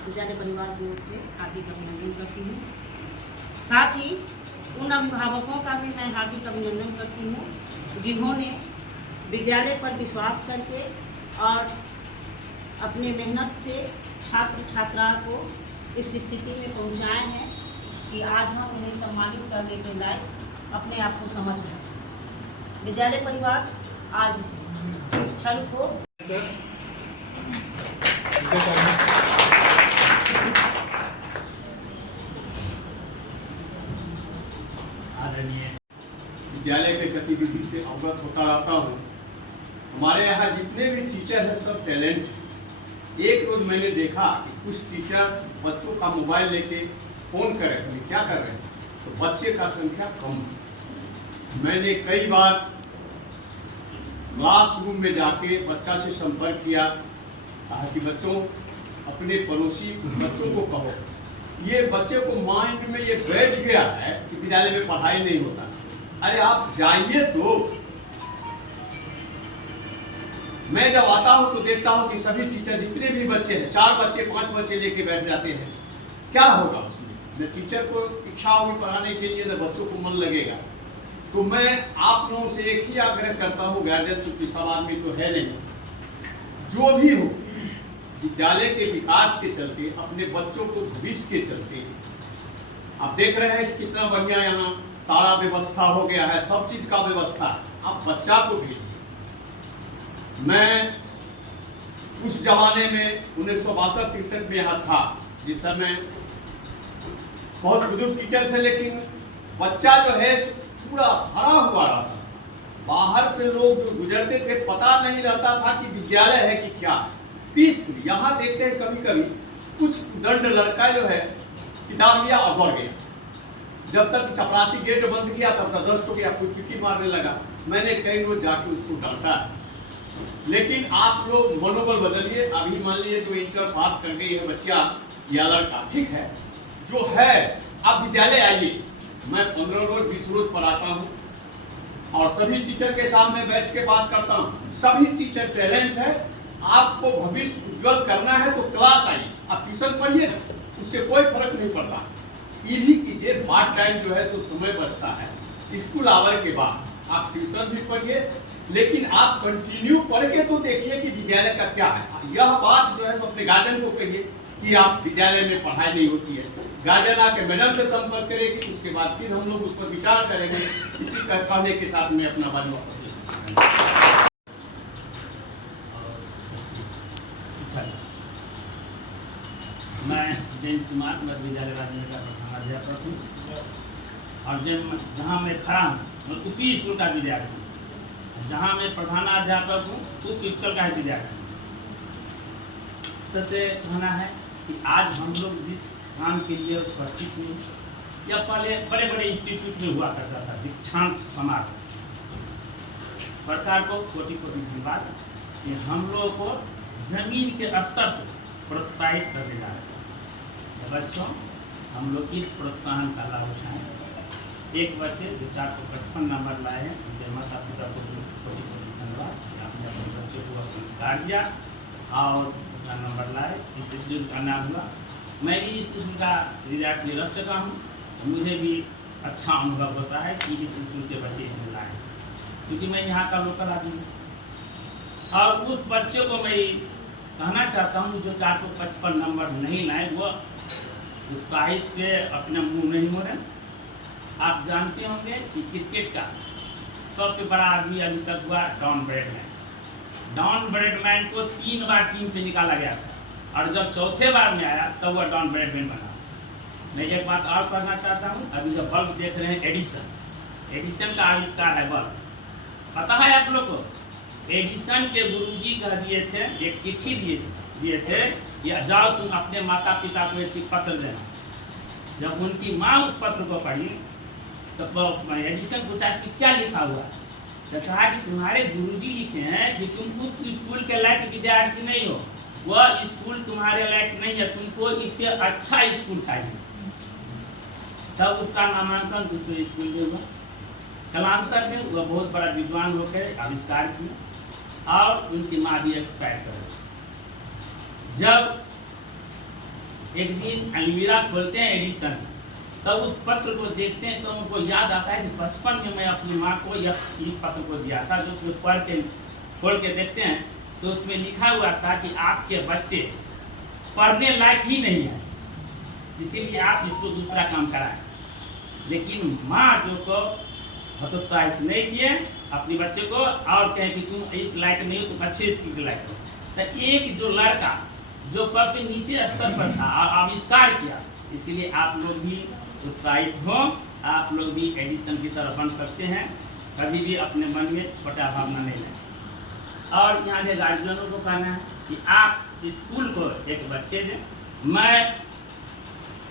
विद्यालय परिवार की ओर से हार्दिक अभिनंदन करती हूँ। साथ ही उन अभिभावकों का भी मैं हार्दिक अभिनंदन करती हूँ जिन्होंने विद्यालय पर विश्वास करके और अपने मेहनत से छात्र छात्राओं को इस स्थिति में पहुँचाए हैं कि आज हम उन्हें सम्मानित करने के लायक अपने आप को समझ रहे हैं। विद्यालय परिवार आज इस स्थल को विद्यालय के गतिविधि से अवगत होता रहता हूँ। हमारे यहाँ जितने भी टीचर हैं सब टैलेंट है। एक रोज मैंने देखा कि कुछ टीचर बच्चों का मोबाइल लेके फोन कर रहे थे, क्या कर रहे हैं, तो बच्चे का संख्या कम है। मैंने कई बार क्लासरूम में जाके बच्चा से संपर्क किया, कहा कि बच्चों अपने पड़ोसी बच्चों को कहो। ये बच्चे को माइंड में ये बैठ गया है कि विद्यालय में पढ़ाई नहीं होता। अरे आप जाइए तो। मैं जब आता हूं तो देखता हूं कि सभी टीचर जितने भी बच्चे हैं 4 बच्चे 5 बच्चे लेके बैठ जाते हैं। क्या होगा उसमें? न टीचर को इच्छा होगी पढ़ाने के लिए, न बच्चों को मन लगेगा। तो मैं आप लोगों से एक ही आग्रह करता हूं, गार्जियन चूंकि सब आदमी तो है नहीं, जो भी हो विद्यालय के विकास के चलते, अपने बच्चों को भविष्य के चलते, आप देख रहे हैं कि कितना बढ़िया यहाँ सारा व्यवस्था हो गया है, सब चीज का व्यवस्था। आप बच्चा को भेजिए। मैं उस जमाने में 1962-63 में यहाँ था, जिस समय बहुत बुजुर्ग टीचर थे, लेकिन बच्चा जो है पूरा भरा हुआ रहता। बाहर से लोग जो गुजरते थे पता नहीं रहता था कि विद्यालय है कि क्या। पीसफुल यहाँ देखते हैं कभी कभी कुछ दंड लड़का जो है किताब लिया और दौड़ गया। जब तक चपरासी गेट बंद किया तब तक दस्त हो गया, कोई किकी मारने लगा। मैंने कई रोज जाके उसको डांटा। लेकिन आप लोग मनोबल बदलिए। अभी मान लीजिए जो इंटर पास कर गई है बच्चा या लड़का, ठीक है, जो है आप विद्यालय आइए। मैं 15 रोज 20 रोज पढ़ाता हूँ और सभी टीचर के सामने बैठ के बात करता हूँ। सभी टीचर टैलेंट है। आपको भविष्य उज्जवल करना है तो क्लास आइए, आप ट्यूशन पढ़िए, उससे कोई फर्क नहीं पड़ता। ये भी कीजिए, पार्ट टाइम जो है सो समय बचता है। स्कूल आवर के बाद आप ट्यूशन भी पढ़िए, लेकिन आप कंटिन्यू पढ़ के तो देखिए कि विद्यालय का क्या है। यह बात जो है सो अपने गार्जियन को कहिए कि आप विद्यालय में पढ़ाई नहीं होती है। गार्जियन आके मैडम से संपर्क करेगी, उसके बाद फिर हम लोग उस पर विचार करेंगे। इसी कहने के साथ में अपना बात वापस मैं जयंत कुमार मध्य विद्यालय राजनीति का प्रधानाध्यापक हूँ और जहाँ मैं खड़ा हूँ उसी स्कूल का विद्यार्थी हूँ। जहाँ मैं प्रधानाध्यापक हूँ उस स्कूल का विद्यार्थी हूँ। सबसे कहना है कि आज हम लोग जिस काम के लिए उपस्थित हुए, या पहले बड़े बड़े इंस्टीट्यूट में हुआ करता था दीक्षांत समारोह, सरकार को कोटि कोटि धन्यवाद कि हम लोगों को जमीन के स्तर से प्रोत्साहित करने जा रहे हैं। बच्चों, हम लोग इस प्रोत्साहन का लाभ उठाएं। एक बच्चे जो 455 नंबर लाए हैं, उनके माता पिता को कोटि कोटि धन्यवाद। आपने अपने बच्चे को संस्कार दिया और उसका नंबर लाए। इस स्कूल का नाम हुआ। मैं भी इस स्कूल का विद्यार्थी रह चुका हूँ, मुझे भी अच्छा अनुभव होता है कि इस स्कूल के बच्चे इसमें लाए, क्योंकि मैं यहाँ का लोकल आदमी हूँ। और उस बच्चे को मैं कहना चाहता हूँ जो 455 नंबर नहीं लाए वो उत्साहित पे अपना मुंह नहीं मोड़े। आप जानते होंगे कि क्रिकेट का सबसे बड़ा आदमी अभी तक हुआ डॉन ब्रैडमैन। डॉन ब्रैडमैन को 3 बार टीम से निकाला गया था और जब चौथे बार में आया तब वह डॉन ब्रैडमैन बना। मैं एक बात और कहना चाहता हूँ, अभी जो बल्ब देख रहे हैं एडिसन का आविष्कार है बल्ब। पता है आप लोग को? एडिसन के गुरुजी कह दिए थे, एक चिट्ठी दिए थे, या जाओ तुम अपने माता पिता को एक पत्र देना। जब उनकी माँ उस पत्र को पढ़ी तो एडिसन पूछा कि क्या लिखा हुआ, तो कहा कि तुम्हारे गुरुजी लिखे हैं कि तुम उस स्कूल के लायक विद्यार्थी नहीं हो, वह स्कूल तुम्हारे लायक नहीं है, तुमको इससे अच्छा स्कूल चाहिए। तब उसका नामांकन दूसरे स्कूल में हुआ। कालांतर में वह बहुत बड़ा विद्वान होकर आविष्कार किया और उनकी माँ भी एक्सपायर कर गई। जब एक दिन अलमीरा खोलते हैं एडिशन, तब उस पत्र को देखते हैं तो उनको याद आता है कि बचपन में मैं अपनी माँ को इस पत्र को दिया था। जो उसको पढ़ के खोल के देखते हैं तो उसमें लिखा हुआ था कि आपके बच्चे पढ़ने लायक ही नहीं है, इसीलिए आप इसको दूसरा काम कराएं। लेकिन माँ जो को हतोत्साहित नहीं किए अपने बच्चे को और कहे कि तुम इस लायक नहीं हो, तुम अच्छे स्किल के लायक हो। तो एक जो लड़का जो सबसे नीचे स्तर पर था और आविष्कार किया, इसीलिए आप लोग भी उत्साहित हो, आप लोग भी एडिशन की तरफ बन सकते हैं। कभी भी अपने मन में छोटा भावना नहीं लें। और यहाँ के गार्जियनों को कहना है कि आप स्कूल को एक बच्चे दें। मैं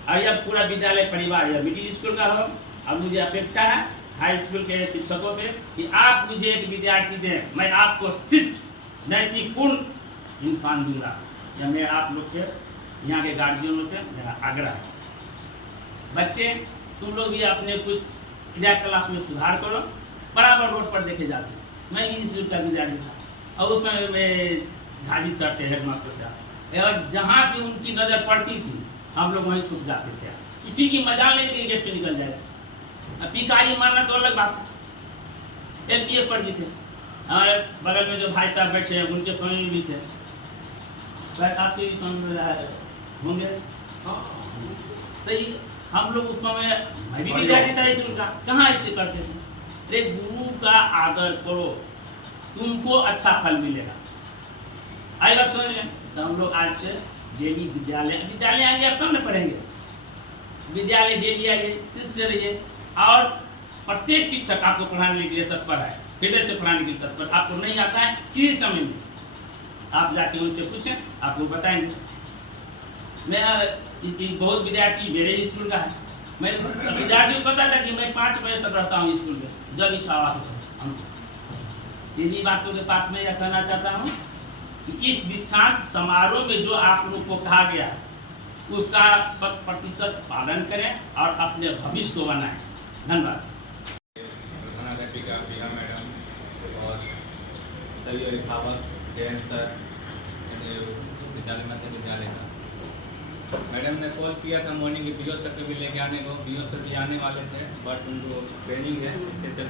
और यह पूरा विद्यालय परिवार या मिडिल स्कूल का हो, अब मुझे अपेक्षा है हाई स्कूल के शिक्षकों से कि आप मुझे एक विद्यार्थी दें, मैं आपको शिष्ट नैतिकपूर्ण इंसान दूंगा। यह मैं आप लोग से, यहाँ के गार्जियनों से मेरा आग्रह है। बच्चे तुम लोग भी अपने कुछ क्रियाकलाप में सुधार करो। बराबर रोड पर देखे जाते हैं, मैं इंस्टीट्यूट का विद्यार्थी था और उसमें मैं झाजी सर थे, हेड मास्टर था, और जहाँ भी उनकी नज़र पड़ती थी हम लोग वहीं छुप जाते थे। किसी की मजाल नहीं थी गेट से निकल जाएगा। पिकारी मारना तो अलग बात है। LPF पर भी थे, हमारे बगल में जो भाई साहब बैठे हैं उनके समय में भी थे, आपके भी समय होंगे। तो हम लोग उस समय, मैं भी विद्यार्थी था स्कूल का, कहाँ ऐसे करते थे। एक गुरु का आदर करो, तुमको अच्छा फल मिलेगा। आई बात समझ लें। तो हम लोग आज से डेली विद्यालय आएंगे, आप कब न पढ़ेंगे। विद्यालय डेली आइए, शिष्य रहिए, और प्रत्येक शिक्षक आपको पढ़ाने के लिए तत्पर है, हृदय से पढ़ाने के लिए तत्पर। आपको नहीं आता है किसी समय में आप जाके उनसे पूछें, आपको बताएंगे। मैं बहुत विद्यार्थी मेरे ही स्कूल का है, मैं विद्यार्थी को पता था कि मैं 5 बजे तक रहता हूँ स्कूल में, जब इच्छा हुआ तो हमको। इन्हीं बातों के साथ मैं यह कहना चाहता हूँ कि इस दीक्षांत समारोह में जो आप लोग को कहा गया उसका 100% पालन करें और अपने भविष्य को बनाएं। धन्यवाद। प्रधानाध्यापिका प्रिया मैडम और सभी अभिभावक, जयंत सर, विद्यालय मध्य विद्यालय का मैडम ने कॉल किया था मॉर्निंग की BO सर को भी लेके आने को। BO सर भी आने वाले थे बट उनको ट्रेनिंग है, इसके चलते